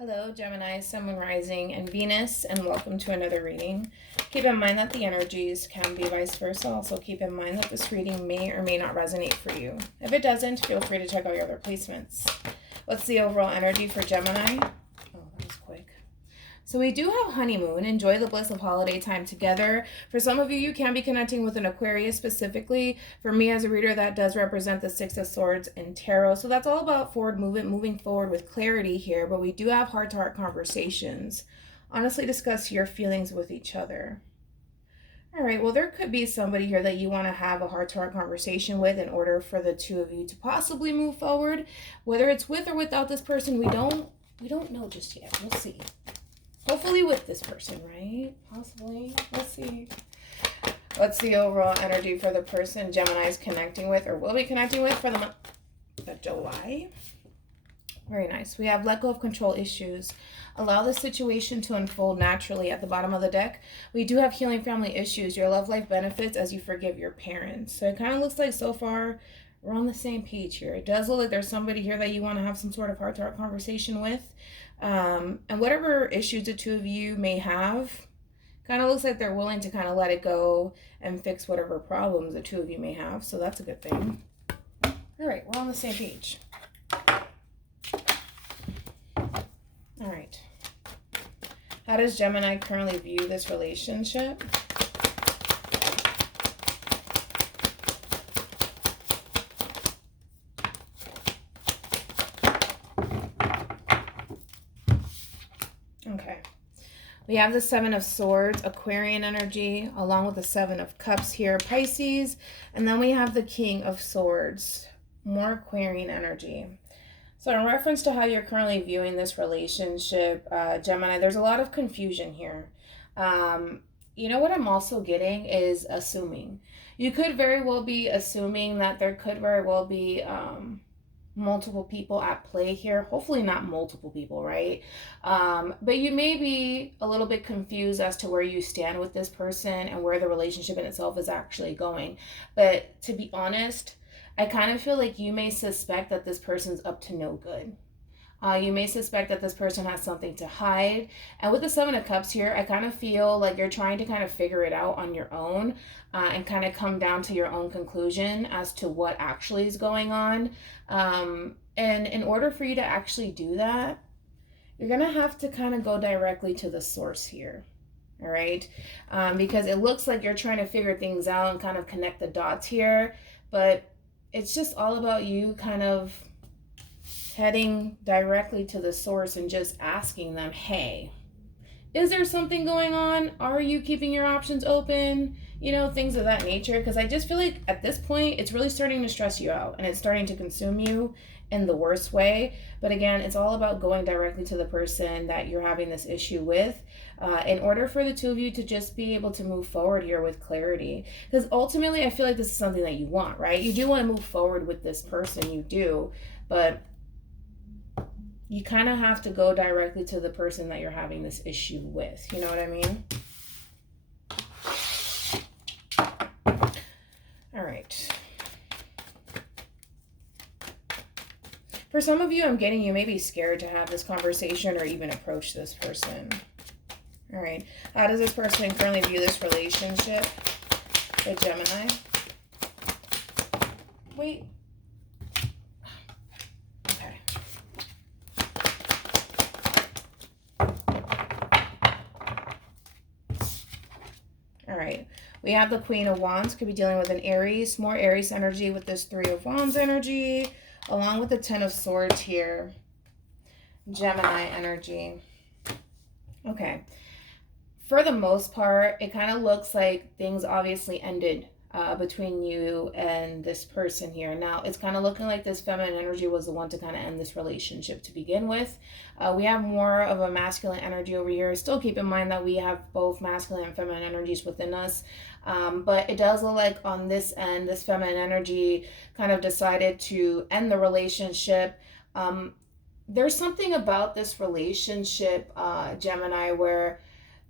Hello, Gemini, Sun, Moon, Rising, and Venus, and welcome to another reading. Keep in mind that the energies can be vice versa. Also, keep in mind that this reading may or may not resonate for you. If it doesn't, feel free to check out your other placements. What's the overall energy for Gemini? Oh, that was quick. So we do have honeymoon. Enjoy the bliss of holiday time together. For some of you, you can be connecting with an Aquarius specifically. For me as a reader, that does represent the Six of Swords in Tarot. So that's all about forward movement, moving forward with clarity here. But we do have heart-to-heart conversations. Honestly, discuss your feelings with each other. All right, well, there could be somebody here that you want to have a heart-to-heart conversation with in order for the two of you to possibly move forward. Whether it's with or without this person, we don't know just yet. We'll see. Hopefully with this person, right? Possibly. Let's see. What's the overall energy for the person Gemini is connecting with or will be connecting with for the month of July? Very nice. We have let go of control issues. Allow the situation to unfold naturally at the bottom of the deck. We do have healing family issues. Your love life benefits as you forgive your parents. So it kind of looks like so far we're on the same page here. It does look like there's somebody here that you want to have some sort of heart-to-heart conversation with. And whatever issues the two of you may have, kind of looks like they're willing to kind of let it go and fix whatever problems the two of you may have. So that's a good thing. All right, we're on the same page. All right. How does Gemini currently view this relationship? Okay. We have the Seven of Swords, Aquarian energy, along with the Seven of Cups here, Pisces. And then we have the King of Swords, more Aquarian energy. So in reference to how you're currently viewing this relationship, Gemini, there's a lot of confusion here. You know what I'm also getting is assuming. You could very well be assuming that there could very well be multiple people at play here. Hopefully not multiple people, right? But you may be a little bit confused as to where you stand with this person and where the relationship in itself is actually going. But to be honest, I kind of feel like you may suspect that this person's up to no good. You may suspect that this person has something to hide. And with the Seven of Cups here, I kind of feel like you're trying to kind of figure it out on your own and kind of come down to your own conclusion as to what actually is going on. And in order for you to actually do that, you're going to have to kind of go directly to the source here. All right? Because it looks like you're trying to figure things out and kind of connect the dots here. But it's just all about you kind of heading directly to the source and just asking them, hey, is there something going on? Are you keeping your options open? You know, things of that nature. Because I just feel like at this point, it's really starting to stress you out and it's starting to consume you in the worst way. But again, it's all about going directly to the person that you're having this issue with in order for the two of you to just be able to move forward here with clarity. Because ultimately, I feel like this is something that you want, right? You do want to move forward with this person, you do. But you kind of have to go directly to the person that you're having this issue with. You know what I mean? All right. For some of you, I'm getting you may be scared to have this conversation or even approach this person. All right. How does this person currently view this relationship with Gemini? Wait. Okay. All right. We have the Queen of Wands. Could be dealing with an Aries. More Aries energy with this Three of Wands energy. Along with the Ten of Swords here. Gemini energy. Okay. For the most part, it kind of looks like things obviously ended between you and this person here. Now, it's kind of looking like this feminine energy was the one to kind of end this relationship to begin with. We have more of a masculine energy over here. Still keep in mind that we have both masculine and feminine energies within us. But it does look like on this end, this feminine energy kind of decided to end the relationship. There's something about this relationship, Gemini, where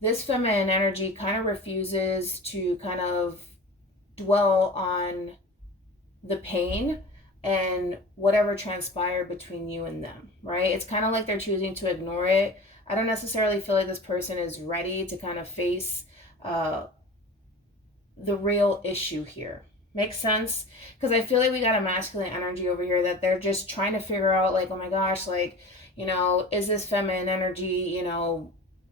this feminine energy kind of refuses to kind of dwell on the pain and whatever transpired between you and them, right? It's kind of like they're choosing to ignore it. I don't necessarily feel like this person is ready to kind of face the real issue here. Makes sense? Because I feel like we got a masculine energy over here that they're just trying to figure out, like, oh my gosh, like, is this feminine energy,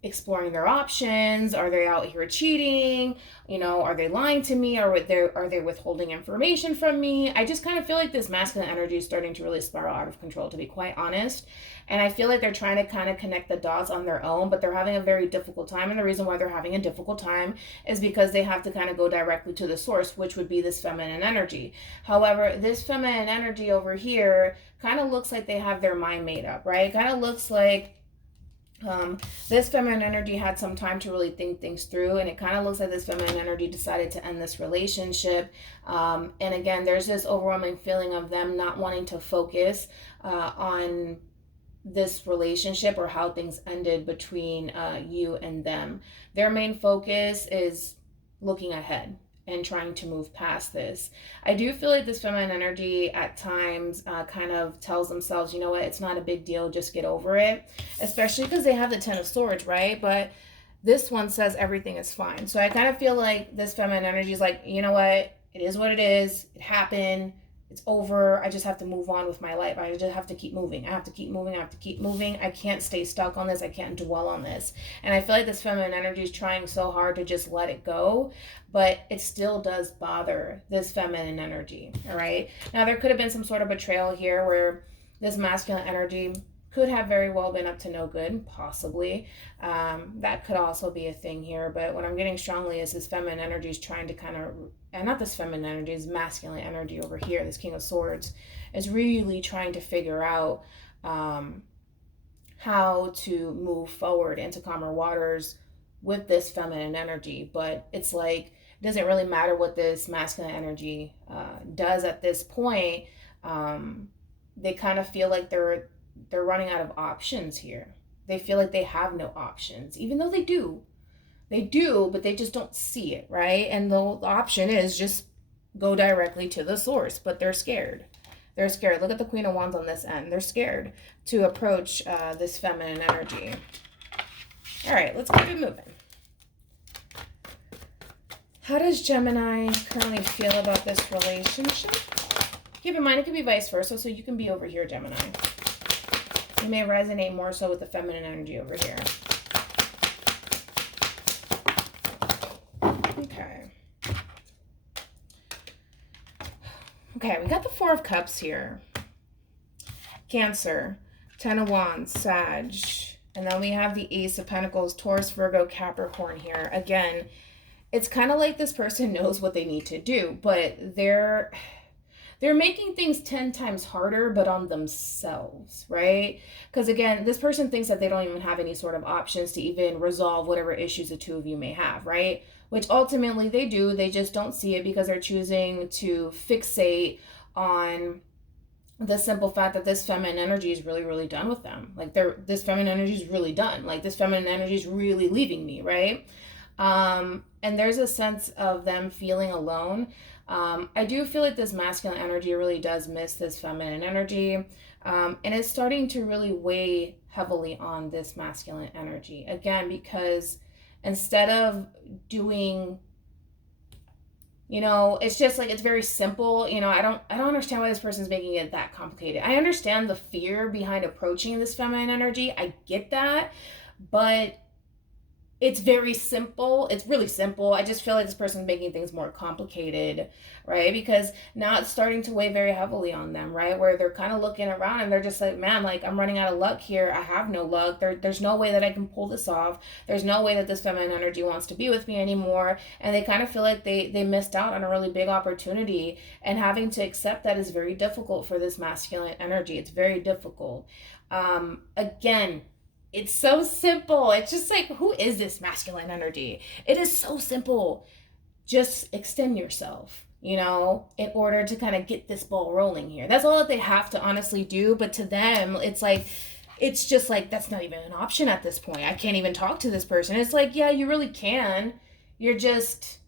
exploring their options? Are they out here cheating? Are they lying to me? Or are they withholding information from me? I just kind of feel like this masculine energy is starting to really spiral out of control, to be quite honest. And I feel like they're trying to kind of connect the dots on their own, but they're having a very difficult time. And the reason why they're having a difficult time is because they have to kind of go directly to the source, which would be this feminine energy. However, this feminine energy over here kind of looks like they have their mind made up, right? It kind of looks like this feminine energy had some time to really think things through, and it kind of looks like this feminine energy decided to end this relationship. And again, there's this overwhelming feeling of them not wanting to focus on this relationship or how things ended between you and them. Their main focus is looking ahead and trying to move past this. I do feel like this feminine energy at times kind of tells themselves, you know what, it's not a big deal, just get over it. Especially because they have the Ten of Swords, right? But this one says everything is fine. So I kind of feel like this feminine energy is like, you know what, it is what it is. It happened. It's over. I just have to move on with my life. I just have to keep moving. I have to keep moving. I have to keep moving. I can't stay stuck on this. I can't dwell on this. And I feel like this feminine energy is trying so hard to just let it go, but it still does bother this feminine energy. All right. Now, there could have been some sort of betrayal here where this masculine energy could have very well been up to no good, possibly. That could also be a thing here. But what I'm getting strongly is this feminine energy is trying to kind of, and not this feminine energy, is masculine energy over here, this King of Swords, is really trying to figure out how to move forward into calmer waters with this feminine energy. But it's like, it doesn't really matter what this masculine energy does at this point. They kind of feel like they're running out of options here. They feel like they have no options, even though they do. They do, but they just don't see it, right? And the option is just go directly to the source, but they're scared. They're scared. Look at the Queen of Wands on this end. They're scared to approach this feminine energy. All right, let's keep it moving. How does Gemini currently feel about this relationship? Keep in mind, it could be vice versa, so you can be over here, Gemini. You may resonate more so with the feminine energy over here. Okay, we got the Four of Cups here. Cancer, Ten of Wands, Sag. And then we have the Ace of Pentacles, Taurus, Virgo, Capricorn here. Again, it's kind of like this person knows what they need to do, but they're making things 10 times harder, but on themselves, right? Because again, this person thinks that they don't even have any sort of options to even resolve whatever issues the two of you may have, right? Which ultimately they do. They just don't see it because they're choosing to fixate on the simple fact that this feminine energy is really, really done with them. Like this feminine energy is really done. Like this feminine energy is really leaving me, right? And there's a sense of them feeling alone. I do feel like this masculine energy really does miss this feminine energy. And it's starting to really weigh heavily on this masculine energy. Again, because instead of doing, it's just like, it's very simple. I don't understand why this person's making it that complicated. I understand the fear behind approaching this feminine energy. I get that, but it's very simple. It's really simple. I just feel like this person's making things more complicated, right? Because now it's starting to weigh very heavily on them, right? Where they're kind of looking around and they're just like, man, like I'm running out of luck here. I have no luck. There's no way that I can pull this off. There's no way that this feminine energy wants to be with me anymore. And they kind of feel like they missed out on a really big opportunity. And having to accept that is very difficult for this masculine energy. It's very difficult. Again, it's so simple. It's just like, who is this masculine energy? It is so simple. Just extend yourself, in order to kind of get this ball rolling here. That's all that they have to honestly do. But to them, it's just like, that's not even an option at this point. I can't even talk to this person. It's like, yeah, you really can. You're just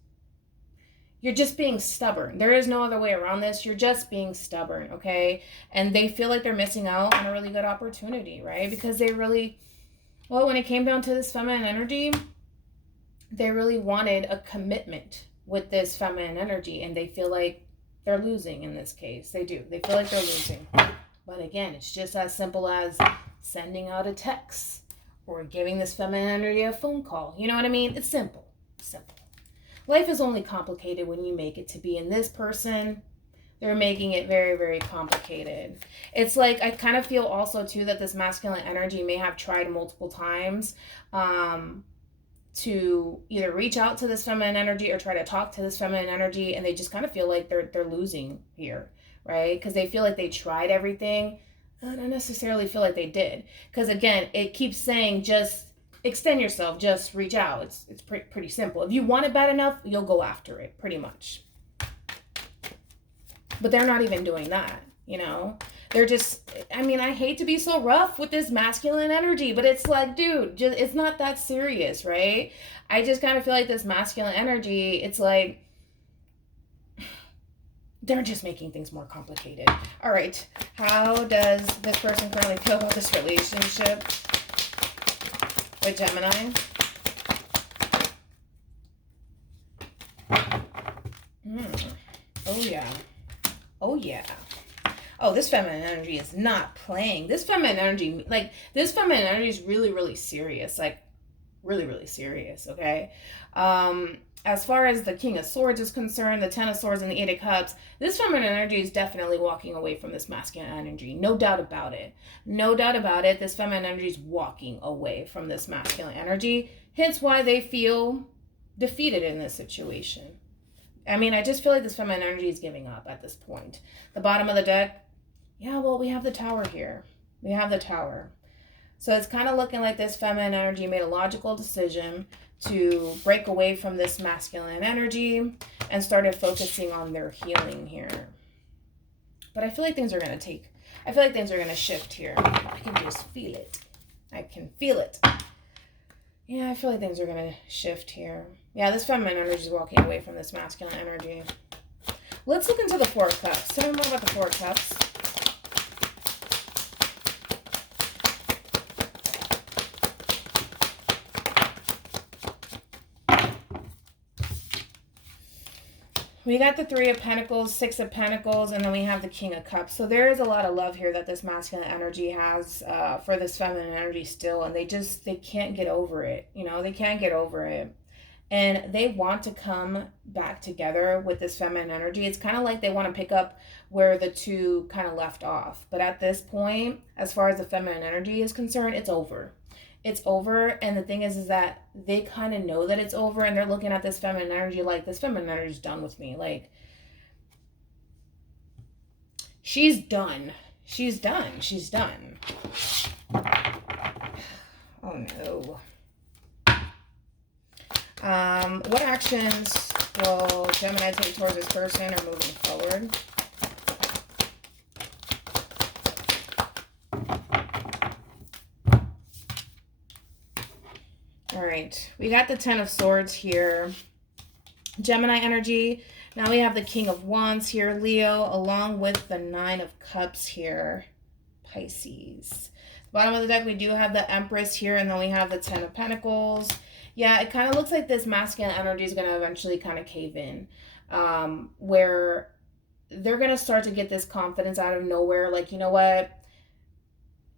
you're just being stubborn. There is no other way around this. You're just being stubborn, okay? And they feel like they're missing out on a really good opportunity, right? Because they really, well, when it came down to this feminine energy, they really wanted a commitment with this feminine energy, and they feel like they're losing in this case. They do. They feel like they're losing. But again, it's just as simple as sending out a text or giving this feminine energy a phone call. You know what I mean? It's simple. Simple. Life is only complicated when you make it to be. In this person, they're making it very, very complicated. It's like, I kind of feel also too that this masculine energy may have tried multiple times to either reach out to this feminine energy or try to talk to this feminine energy, and they just kind of feel like they're losing here, right? Because they feel like they tried everything. I don't necessarily feel like they did, because again, it keeps saying just extend yourself, just reach out. It's pretty simple. If you want it bad enough, you'll go after it, pretty much. But they're not even doing that, you know? They're just, I mean, I hate to be so rough with this masculine energy, but it's like, dude, just, it's not that serious, right? I just kind of feel like this masculine energy, it's like, they're just making things more complicated. All right, how does this person currently feel about this relationship with Gemini? Oh, yeah. Oh, yeah. Oh, this feminine energy is not playing. This feminine energy, this feminine energy is really, really serious. Like, really, really serious, okay? As far as the King of Swords is concerned, the Ten of Swords and the Eight of Cups, this feminine energy is definitely walking away from this masculine energy. No doubt about it. No doubt about it. This feminine energy is walking away from this masculine energy. Hence why they feel defeated in this situation. I mean, I just feel like this feminine energy is giving up at this point. The bottom of the deck, yeah, well, we have the Tower here. We have the Tower. So it's kind of looking like this feminine energy made a logical decision to break away from this masculine energy and started focusing on their healing here. But I feel like things are going to shift here. I can just feel it. I can feel it. Yeah, I feel like things are going to shift here. Yeah, this feminine energy is walking away from this masculine energy. Let's look into the Four of Cups. Tell me more about the Four of Cups. We got the Three of Pentacles, Six of Pentacles, and then we have the King of Cups. So there is a lot of love here that this masculine energy has for this feminine energy still. And they can't get over it. You know, they can't get over it. And they want to come back together with this feminine energy. It's kind of like they want to pick up where the two kind of left off. But at this point, as far as the feminine energy is concerned, it's over. It's over. And the thing is that they kind of know that it's over, and they're looking at this feminine energy like, this feminine energy is done with me. Like, she's done. She's done. She's done. Oh no. What actions will Gemini take towards this person or moving forward? All right, we got the Ten of Swords here. Gemini energy. Now we have the King of Wands here, Leo, along with the Nine of Cups here, Pisces. Bottom of the deck, we do have the Empress here, and then we have the Ten of Pentacles. Yeah, it kind of looks like this masculine energy is going to eventually kind of cave in, where they're going to start to get this confidence out of nowhere. Like, you know what?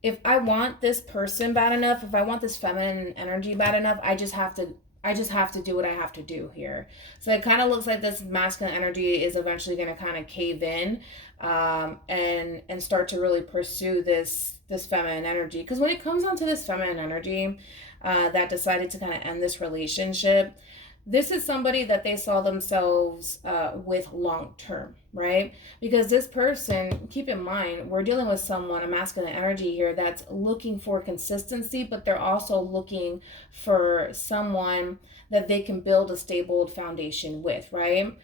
If I want this person bad enough, if I want this feminine energy bad enough, I just have to do what I have to do here. So it kind of looks like this masculine energy is eventually going to kind of cave in, and start to really pursue this feminine energy. Because when it comes down to this feminine energy that decided to kind of end this relationship, this is somebody that they saw themselves with long term, right? Because this person, keep in mind, we're dealing with someone, a masculine energy here, that's looking for consistency, but they're also looking for someone that they can build a stable foundation with, right?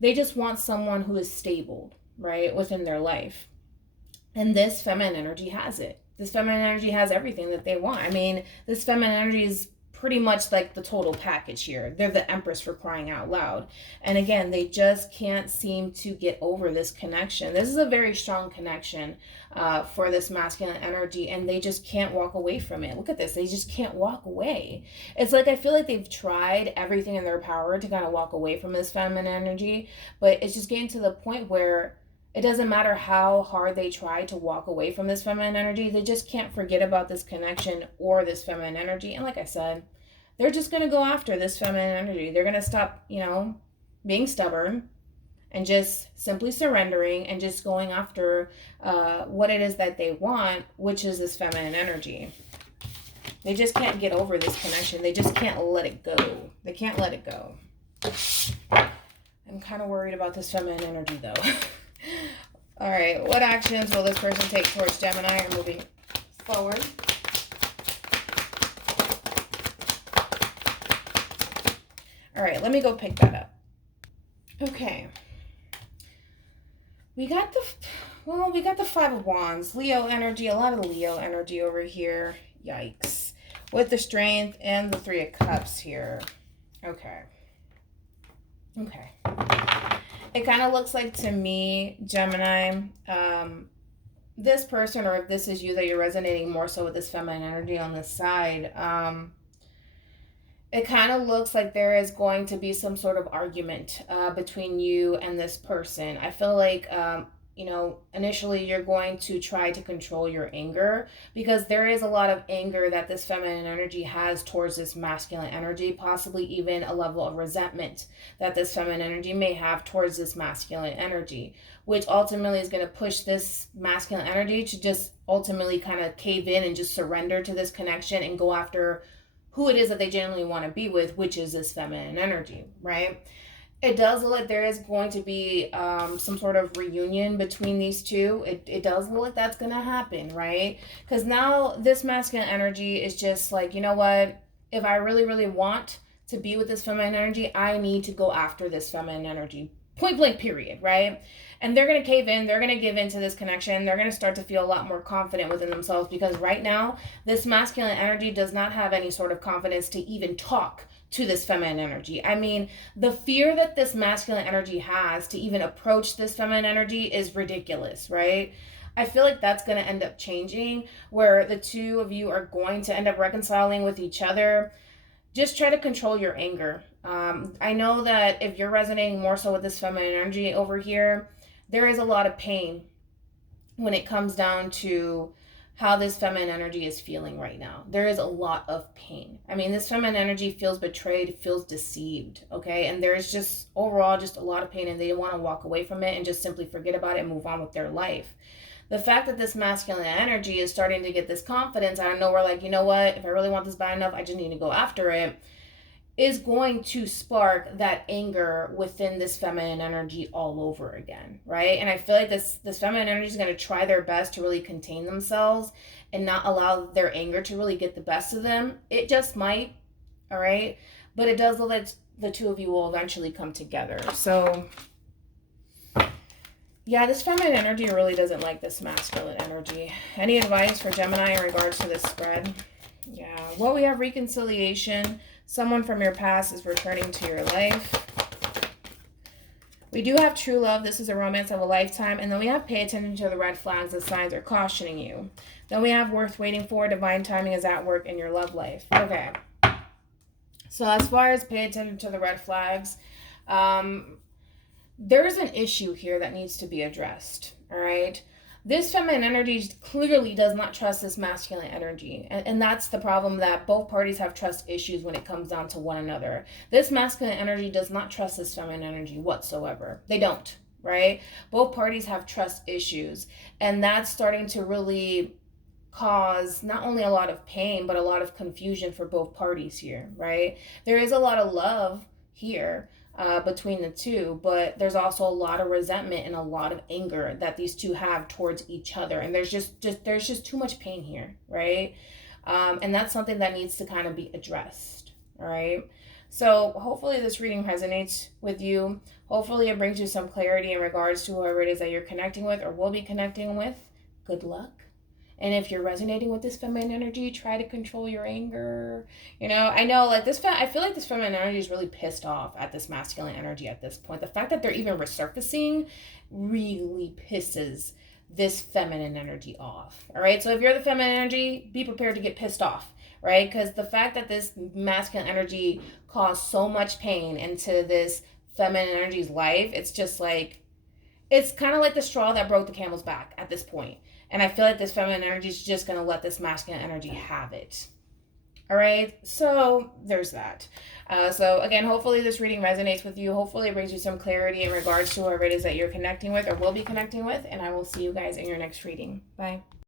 They just want someone who is stable, right, within their life. And this feminine energy has it. This feminine energy has everything that they want. I mean, this feminine energy is pretty much like the total package here. They're the Empress, for crying out loud. And again, they just can't seem to get over this connection. This is a very strong connection for this masculine energy, and they just can't walk away from it. Look at this. They just can't walk away. It's like I feel like they've tried everything in their power to kind of walk away from this feminine energy, but it's just getting to the point where it doesn't matter how hard they try to walk away from this feminine energy. They just can't forget about this connection or this feminine energy. And like I said, they're just going to go after this feminine energy. They're going to stop, being stubborn and just simply surrendering and just going after what it is that they want, which is this feminine energy. They just can't get over this connection. They just can't let it go. They can't let it go. I'm kind of worried about this feminine energy, though. All right, what actions will this person take towards Gemini or moving forward? All right, let me go pick that up. Okay. We got the Five of Wands, Leo energy, a lot of Leo energy over here. Yikes. With the Strength and the Three of Cups here. Okay. It kind of looks like to me, Gemini, this person, or if this is you that you're resonating more so with this feminine energy on this side, it kind of looks like there is going to be some sort of argument between you and this person. I feel like, initially you're going to try to control your anger, because there is a lot of anger that this feminine energy has towards this masculine energy, possibly even a level of resentment that this feminine energy may have towards this masculine energy, which ultimately is going to push this masculine energy to just ultimately kind of cave in and just surrender to this connection and go after who it is that they genuinely want to be with, which is this feminine energy, right? It does look like there is going to be some sort of reunion between these two. It does look like that's going to happen, right? Because now this masculine energy is just like, you know what? If I really, really want to be with this feminine energy, I need to go after this feminine energy. Point blank, period, right? And they're going to cave in. They're going to give into this connection. They're going to start to feel a lot more confident within themselves, because right now, this masculine energy does not have any sort of confidence to even talk to this feminine energy. I mean, the fear that this masculine energy has to even approach this feminine energy is ridiculous, right? I feel like that's going to end up changing, where the two of you are going to end up reconciling with each other. Just try to control your anger. I know that if you're resonating more so with this feminine energy over here, there is a lot of pain when it comes down to how this feminine energy is feeling right now. There is a lot of pain. I mean, this feminine energy feels betrayed, feels deceived, okay? And there's just overall just a lot of pain, and they want to walk away from it and just simply forget about it and move on with their life. The fact that this masculine energy is starting to get this confidence, I know we're like, you know what, if I really want this bad enough, I just need to go after it, is going to spark that anger within this feminine energy all over again, right? And I feel like this feminine energy is going to try their best to really contain themselves and not allow their anger to really get the best of them. It just might, all right? But it does look like the two of you will eventually come together. So, yeah, this feminine energy really doesn't like this masculine energy. Any advice for Gemini in regards to this spread? Yeah, well, we have reconciliation. Someone from your past is returning to your life. We do have true love. This is a romance of a lifetime. And then we have pay attention to the red flags. The signs are cautioning you. Then we have worth waiting for. Divine timing is at work in your love life. Okay. So as far as pay attention to the red flags, there's an issue here that needs to be addressed. All right. This feminine energy clearly does not trust this masculine energy. And that's the problem, that both parties have trust issues when it comes down to one another. This masculine energy does not trust this feminine energy whatsoever. They don't, right? Both parties have trust issues. And that's starting to really cause not only a lot of pain, but a lot of confusion for both parties here, right? There is a lot of love here between the two, but there's also a lot of resentment and a lot of anger that these two have towards each other, and there's just too much pain here, right? And that's something that needs to kind of be addressed. All right, so hopefully this reading resonates with you. Hopefully it brings you some clarity in regards to whoever it is that you're connecting with or will be connecting with. Good luck, And if you're resonating with this feminine energy, try to control your anger. You know, I know like this, I feel like this feminine energy is really pissed off at this masculine energy at this point. The fact that they're even resurfacing really pisses this feminine energy off. All right. So if you're the feminine energy, be prepared to get pissed off, right? Because the fact that this masculine energy caused so much pain into this feminine energy's life, it's just like, it's kind of like the straw that broke the camel's back at this point. And I feel like this feminine energy is just going to let this masculine energy have it. All right. So there's that. So again, hopefully this reading resonates with you. Hopefully it brings you some clarity in regards to whoever it is that you're connecting with or will be connecting with. And I will see you guys in your next reading. Bye.